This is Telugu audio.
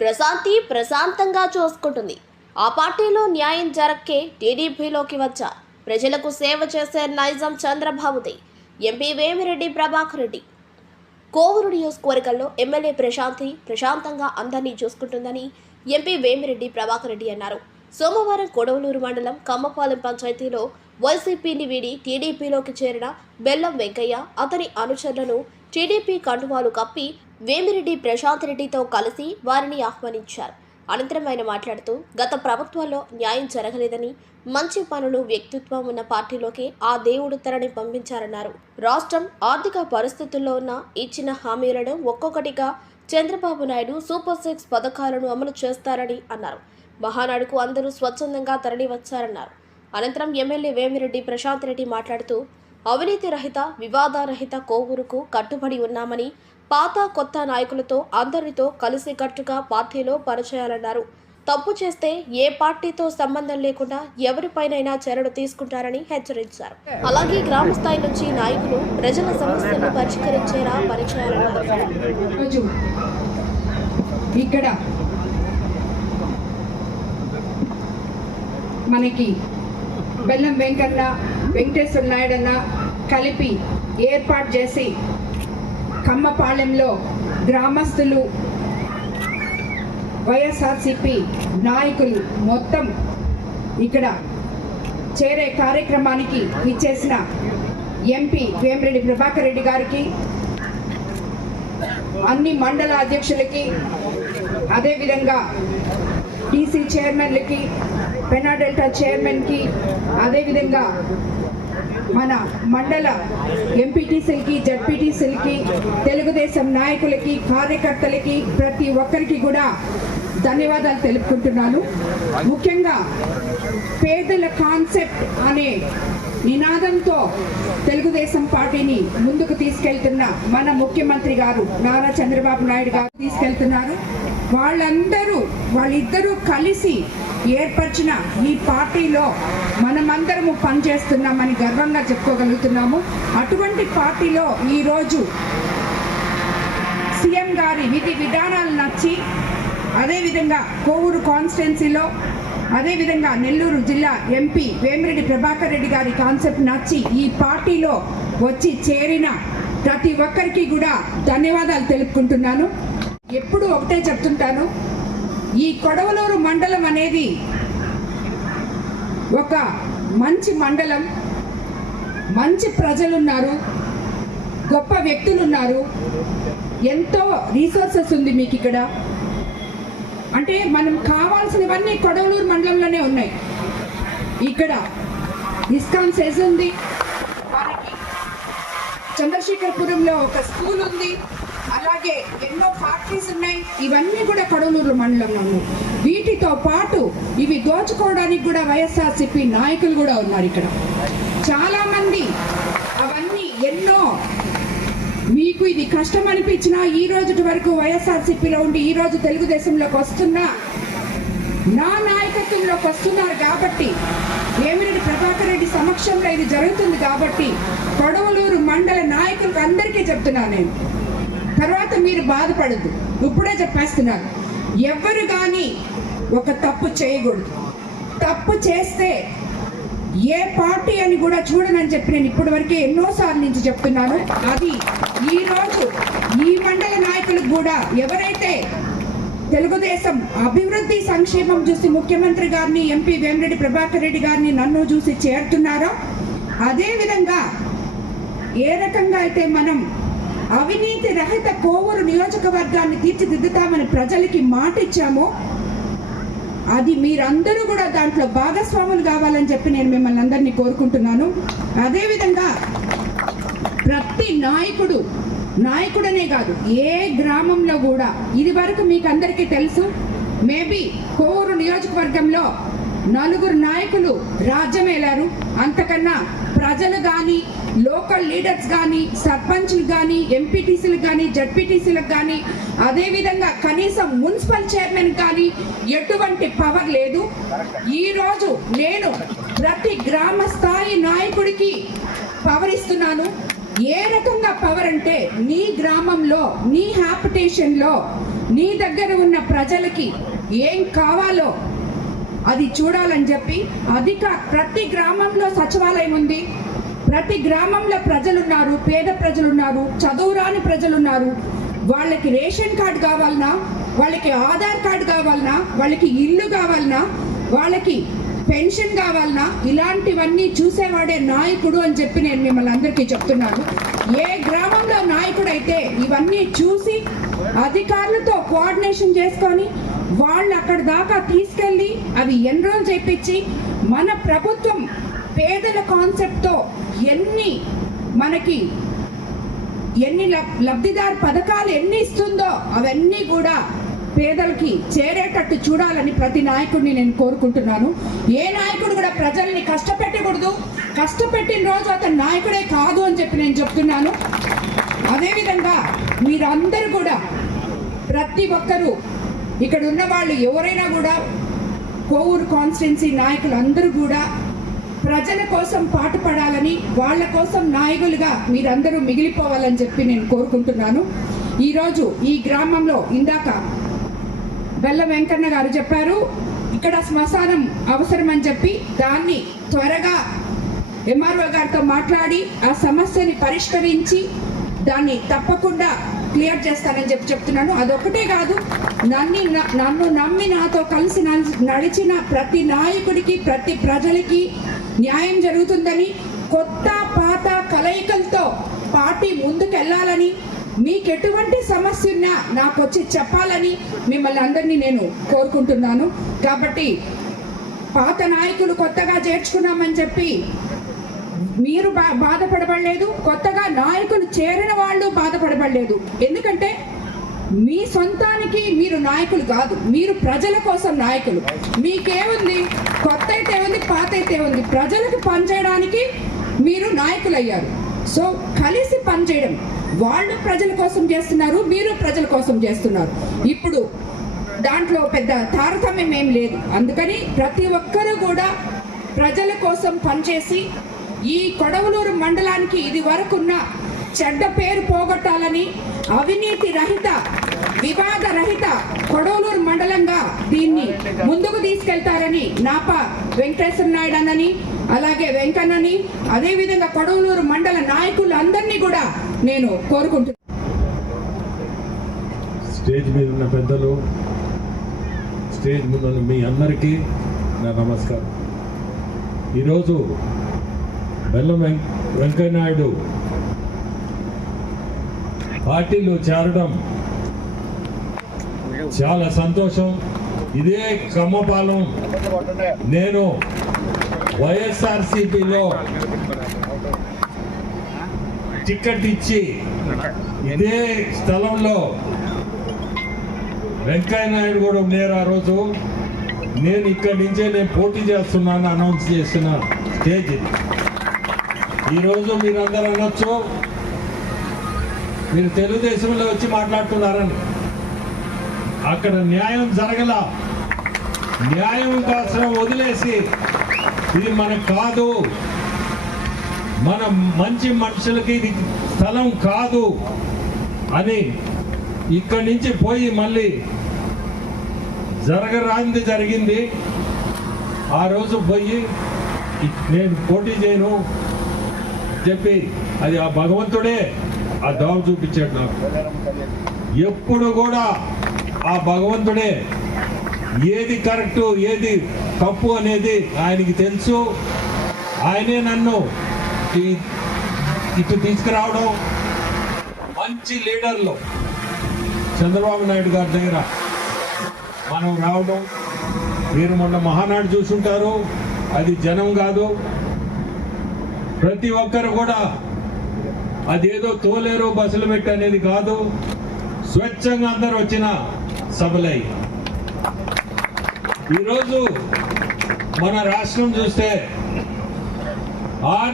ప్రశాంతి ప్రశాంతంగా చూసుకుంటుంది. ఆ పార్టీలో న్యాయం జరక్కే టీడీపీలోకి వచ్చా ప్రజలకు సేవ చేసే నైజం చంద్రబాబుది. ఎంపీ వేమిరెడ్డి ప్రభాకర్ రెడ్డి. కోవూరు నియోజకవర్గంలో ఎమ్మెల్యే ప్రశాంతి ప్రశాంతంగా అందరినీ చూసుకుంటుందని ఎంపీ వేమిరెడ్డి ప్రభాకర్ రెడ్డి అన్నారు. సోమవారం కొడవలూరు మండలం కమ్మపాలెం పంచాయతీలో వైసీపీని వీడి టీడీపీలోకి చేరిన బెల్లం వెంకయ్య అతని అనుచరులను టీడీపీ కండువాలు కప్పి వేమిరెడ్డి ప్రశాంత్ రెడ్డితో కలిసి వారిని ఆహ్వానించారు. అనంతరం ఆయన మాట్లాడుతూ గత ప్రభుత్వాల్లో న్యాయం జరగలేదని మంచి పనులు వ్యక్తిత్వం ఉన్న పార్టీలోకి ఆ దేవుడు తనని పంపించారన్నారు. రాష్ట్రం ఆర్థిక పరిస్థితుల్లో ఉన్న ఇచ్చిన హామీలను ఒక్కొక్కటిగా చంద్రబాబు నాయుడు సూపర్ సిక్స్ పథకాలను అమలు చేస్తారని అన్నారు. మహానాడుకు అందరూ స్వచ్ఛందంగా తరలివచ్చారన్నారు. అనంతరం ఎమ్మెల్యే వేమిరెడ్డి ప్రశాంత్ రెడ్డి మాట్లాడుతూ అవినీతి రహిత వివాదారహిత కోవూరుకు కట్టుబడి ఉన్నామని పాత కొత్త నాయకులతో అందరితో కలిసికట్టుగా పార్టీలో పరిచయాలన్నారు తప్పు చేస్తే ఏ పార్టీతో సంబంధం లేకుండా ఎవరిపైనైనా చర్యలు తీసుకుంటారని హెచ్చరించారు. అలాగే గ్రామ స్థాయి నుంచి నాయకులు ప్రజల సమస్యలను పరిష్కరించేలా పరిచయాలన్నారు ఇక్కడ మనకి బెల్లం వెంకన్న వెంకటేశ్వర నాయుడన్న కలిపి ఏర్పాటు చేసి కమ్మపాలెంలో గ్రామస్తులు వైఎస్ఆర్సిపి నాయకులు మొత్తం ఇక్కడ చేరే కార్యక్రమానికి ఇచ్చేసిన ఎంపీ వేమిరెడ్డి ప్రభాకర్ రెడ్డి గారికి అన్ని మండల అధ్యక్షులకి అదేవిధంగా టీసీ చైర్మన్లకి పెనాడెల్టా చైర్మన్కి అదేవిధంగా మన మండల ఎంపీటీసీలకి జడ్పీటీసీలకి తెలుగుదేశం నాయకులకి కార్యకర్తలకి ప్రతి ఒక్కరికి కూడా ధన్యవాదాలు తెలుపుకుంటున్నాను. ముఖ్యంగా పేదల కాన్సెప్ట్ అనే నినాదంతో తెలుగుదేశం పార్టీని ముందుకు తీసుకెళ్తున్న మన ముఖ్యమంత్రి గారు నారా చంద్రబాబు నాయుడు గారు తీసుకెళ్తున్నారు. వాళ్ళందరూ వాళ్ళిద్దరూ కలిసి ఏర్పరిచిన ఈ పార్టీలో మనమందరము పనిచేస్తున్నామని గర్వంగా చెప్పుకోగలుగుతున్నాము. అటువంటి పార్టీలో ఈరోజు సీఎం గారి విధి విధానాలు నచ్చి అదేవిధంగా కోవూరు కాన్స్టిట్యున్సీలో అదేవిధంగా నెల్లూరు జిల్లా ఎంపీ వేమిరెడ్డి ప్రభాకర్ రెడ్డి గారి కాన్సెప్ట్ నచ్చి ఈ పార్టీలో వచ్చి చేరిన ప్రతి ఒక్కరికి కూడా ధన్యవాదాలు తెలుపుకుంటున్నాను. ఎప్పుడు ఒకటే చెప్తుంటాను ఈ కొడవలూరు మండలం అనేది ఒక మంచి మండలం మంచి ప్రజలున్నారు గొప్ప వ్యక్తులు ఉన్నారు ఎంతో రీసోర్సెస్ ఉంది మీకు ఇక్కడ అంటే మనం కావాల్సినవన్నీ కొడవలూరు మండలంలోనే ఉన్నాయి. ఇక్కడ ఇస్కాన్ సెజ్ ఉంది. మనకి చంద్రశేఖరపురంలో ఒక స్కూల్ ఉంది. అలాగే ఎన్నో ఫ్యాక్టరీస్ ఉన్నాయి. ఇవన్నీ కూడా కడలూరు మండలంలో ఉన్నాయి వీటితో పాటు ఇవి దోచుకోవడానికి కూడా వైఎస్ఆర్సిపి నాయకులు కూడా ఉన్నారు ఇక్కడ. చాలా మంది అవన్నీ ఎన్నో మీకు ఇది కష్టం అనిపించినా ఈ రోజు వరకు వైఎస్ఆర్సీపీలో ఉండి ఈ రోజు తెలుగుదేశంలోకి వస్తున్నా నా నాయకత్వంలోకి వస్తున్నారు కాబట్టి వేమిరెడ్డి ప్రభాకర్ రెడ్డి సమక్షంలో ఇది జరుగుతుంది కాబట్టి కొడవలూరు మండల నాయకులకు అందరికీ చెప్తున్నాను నేను. తర్వాత మీరు బాధపడద్దు. ఇప్పుడే చెప్పేస్తున్నాను. ఎవరు కానీ ఒక తప్పు చేయకూడదు. తప్పు చేస్తే ఏ పార్టీ అని కూడా చూడనని చెప్పి నేను ఇప్పటి వరకే ఎన్నోసార్లు నుంచి చెప్తున్నాను. అది ఈ రోజు ఈ మండల నాయకులకు కూడా ఎవరైతే తెలుగుదేశం అభివృద్ధి సంక్షేమం చూసి ముఖ్యమంత్రి గారిని ఎంపీ వేమిరెడ్డి ప్రభాకర్ రెడ్డి గారిని నన్ను చూసి చేరుతున్నారో అదే విధంగా ఏ రకంగా అయితే మనం అవినీతి రహిత కోవూరు నియోజకవర్గాన్ని తీర్చిదిద్దుతామని ప్రజలకి మాట ఇచ్చామో అది మీరందరూ కూడా దాంట్లో భాగస్వాములు కావాలని చెప్పి నేను మిమ్మల్ని అందరినీ కోరుకుంటున్నాను. అదేవిధంగా ప్రతి నాయకుడు నాయకుడనే కాదు ఏ గ్రామంలో కూడా ఇది వరకు మీకు అందరికీ తెలుసు మేబీ కోవూరు నియోజకవర్గంలో నలుగురు నాయకులు రాజ్యమేలారు. అంతకన్నా ప్రజలు కానీ లోకల్ లీడర్స్ కానీ సర్పంచ్లు కానీ ఎంపీటీసీలు కానీ జడ్పీటీసీలకు కానీ అదేవిధంగా కనీసం మున్సిపల్ చైర్మన్ కానీ ఎటువంటి పవర్ లేదు. ఈరోజు నేను ప్రతి గ్రామ స్థాయి నాయకుడికి పవర్ ఇస్తున్నాను. ఏ రకంగా పవర్ అంటే నీ గ్రామంలో నీ హ్యాపిటేషన్లో నీ దగ్గర ఉన్న ప్రజలకి ఏం కావాలో అది చూడాలని చెప్పి అధిక ప్రతి గ్రామంలో సచివాలయం ఉంది. ప్రతి గ్రామంలో ప్రజలున్నారు పేద ప్రజలున్నారు చదువురాని ప్రజలున్నారు. వాళ్ళకి రేషన్ కార్డు కావాలన్నా వాళ్ళకి ఆధార్ కార్డు కావాలన్నా వాళ్ళకి ఇల్లు కావాలన్నా వాళ్ళకి పెన్షన్ కావాలన్నా ఇలాంటివన్నీ చూసేవాడే నాయకుడు అని చెప్పి నేను మిమ్మల్ని అందరికీ చెప్తున్నాను. ఏ గ్రామంలో నాయకుడు అయితే ఇవన్నీ చూసి అధికారులతో కోఆర్డినేషన్ చేసుకొని వాళ్ళు అక్కడ దాకా తీసుకెళ్ళి అవి ఎన్రోల్ చేపించి మన ప్రభుత్వం పేదల కాన్సెప్ట్తో ఎన్ని మనకి ఎన్ని లబ్- లబ్ధిదారు పథకాలు ఎన్ని ఇస్తుందో అవన్నీ కూడా పేదలకి చేరేటట్టు చూడాలని ప్రతి నాయకుడిని నేను కోరుకుంటున్నాను. ఏ నాయకుడు కూడా ప్రజల్ని కష్టపెట్టకూడదు. కష్టపెట్టిన రోజు అతను నాయకుడే కాదు అని చెప్పి నేను చెప్తున్నాను. అదేవిధంగా మీరందరూ కూడా ప్రతి ఒక్కరూ ఇక్కడ ఉన్న వాళ్ళు ఎవరైనా కూడా కోవూరు కాన్స్టిట్యున్సీ నాయకులు అందరూ కూడా ప్రజల కోసం పాటుపడాలని వాళ్ళ కోసం నాయకులుగా మీరందరూ మిగిలిపోవాలని చెప్పి నేను కోరుకుంటున్నాను. ఈరోజు ఈ గ్రామంలో ఇందాక బెల్ల వెంకన్న గారు చెప్పారు ఇక్కడ శ్మశానం అవసరమని చెప్పి దాన్ని త్వరగా ఎంఆర్ఓ గారితో మాట్లాడి ఆ సమస్యని పరిష్కరించి దాన్ని తప్పకుండా క్లియర్ చేస్తానని చెప్పి చెప్తున్నాను. అదొకటే కాదు నన్ను నన్ను నమ్మి నాతో కలిసి నడిచిన ప్రతి నాయకుడికి ప్రతి ప్రజలకి న్యాయం జరుగుతుందని కొత్త పాత కలయికలతో పార్టీ ముందుకెళ్ళాలని మీకు ఎటువంటి సమస్య ఉన్నా నాకు వచ్చి చెప్పాలని మిమ్మల్ని అందరినీ నేను కోరుకుంటున్నాను. కాబట్టి పాత నాయకులు కొత్తగా చేర్చుకున్నామని చెప్పి మీరు బా బాధపడబడలేదు కొత్తగా నాయకులు చేరిన వాళ్ళు బాధపడబడలేదు. ఎందుకంటే మీ సొంతానికి మీరు నాయకులు కాదు మీరు ప్రజల కోసం నాయకులు. మీకేముంది? కొత్త అయితే ఉంది పాత అయితే ఉంది. ప్రజలకు పనిచేయడానికి మీరు నాయకులు అయ్యారు సో కలిసి పనిచేయడం. వాళ్ళు ప్రజల కోసం చేస్తున్నారు మీరు ప్రజల కోసం చేస్తున్నారు. ఇప్పుడు దాంట్లో పెద్ద తారతమ్యం ఏం లేదు. అందుకని ప్రతి ఒక్కరూ కూడా ప్రజల కోసం పనిచేసి ఈ కొడవలూరు మండలానికి ఇది వరకున్న చెడ్డ పేరు పోగొట్టాలని అవినీతి రహిత వివాద రహిత కొడవలూరు మండలంగా దీన్ని ముందుకు తీసుకెళ్తారని నాప వెంకటేశ్వర నాయుడు అన్నని అలాగే వెంకన్నని అదేవిధంగా కొడవలూరు మండల నాయకులందరినీ కూడా నేను కోరుకుంటున్నాను స్టేజ్ మీద ఉన్న పెద్దలు స్టేజ్ ముందు మీ అందరికీ నా నమస్కారం. ఈరోజు బెల్ల వెంకయ్యనాయుడు. పార్టీలో చేరడం చాలా సంతోషం. ఇదే కమ్మపాలెం. నేను వైఎస్ఆర్సిపిలో టికెట్ ఇచ్చి ఇదే స్థలంలో వెంకయ్య నాయుడు కూడా ఉన్నారు ఆ రోజు. నేను ఇక్కడి నుంచే నేను పోటీ చేస్తున్నాను అనౌన్స్ చేసిన స్టేజ్ ఇది. ఈరోజు మీరందరూ అనొచ్చు. మీరు తెలుగుదేశంలో వచ్చి మాట్లాడుతున్నారని. అక్కడ న్యాయం జరగల. న్యాయం కోసం వదిలేసి ఇది మనకు కాదు. మన మంచి మనుషులకి ఇది స్థలం కాదు అని ఇక్కడి నుంచి పోయి మళ్ళీ జరగరాంది జరిగింది. ఆ రోజు పోయి నేను పోటీ చేయను. చెప్పి అది ఆ భగవంతుడే ఆ దోమ చూపించాడు నాకు. ఎప్పుడు కూడా ఆ భగవంతుడే ఏది కరెక్టు ఏది తప్పు అనేది ఆయనకి తెలుసు. ఆయనే నన్ను ఇటు తీసుకురావడం మంచి లీడర్లు. చంద్రబాబు నాయుడు గారి దగ్గర మనం రావడం. మీరు మొన్న మహానాడు చూసుంటారు. అది జనం కాదు. ప్రతి ఒక్కరు కూడా అదేదో తోలేరు బస్సులు పెట్టి అనేది కాదు. స్వచ్ఛంగా అందరు వచ్చిన సభలై. ఈరోజు మన రాష్ట్రం చూస్తే ఆర్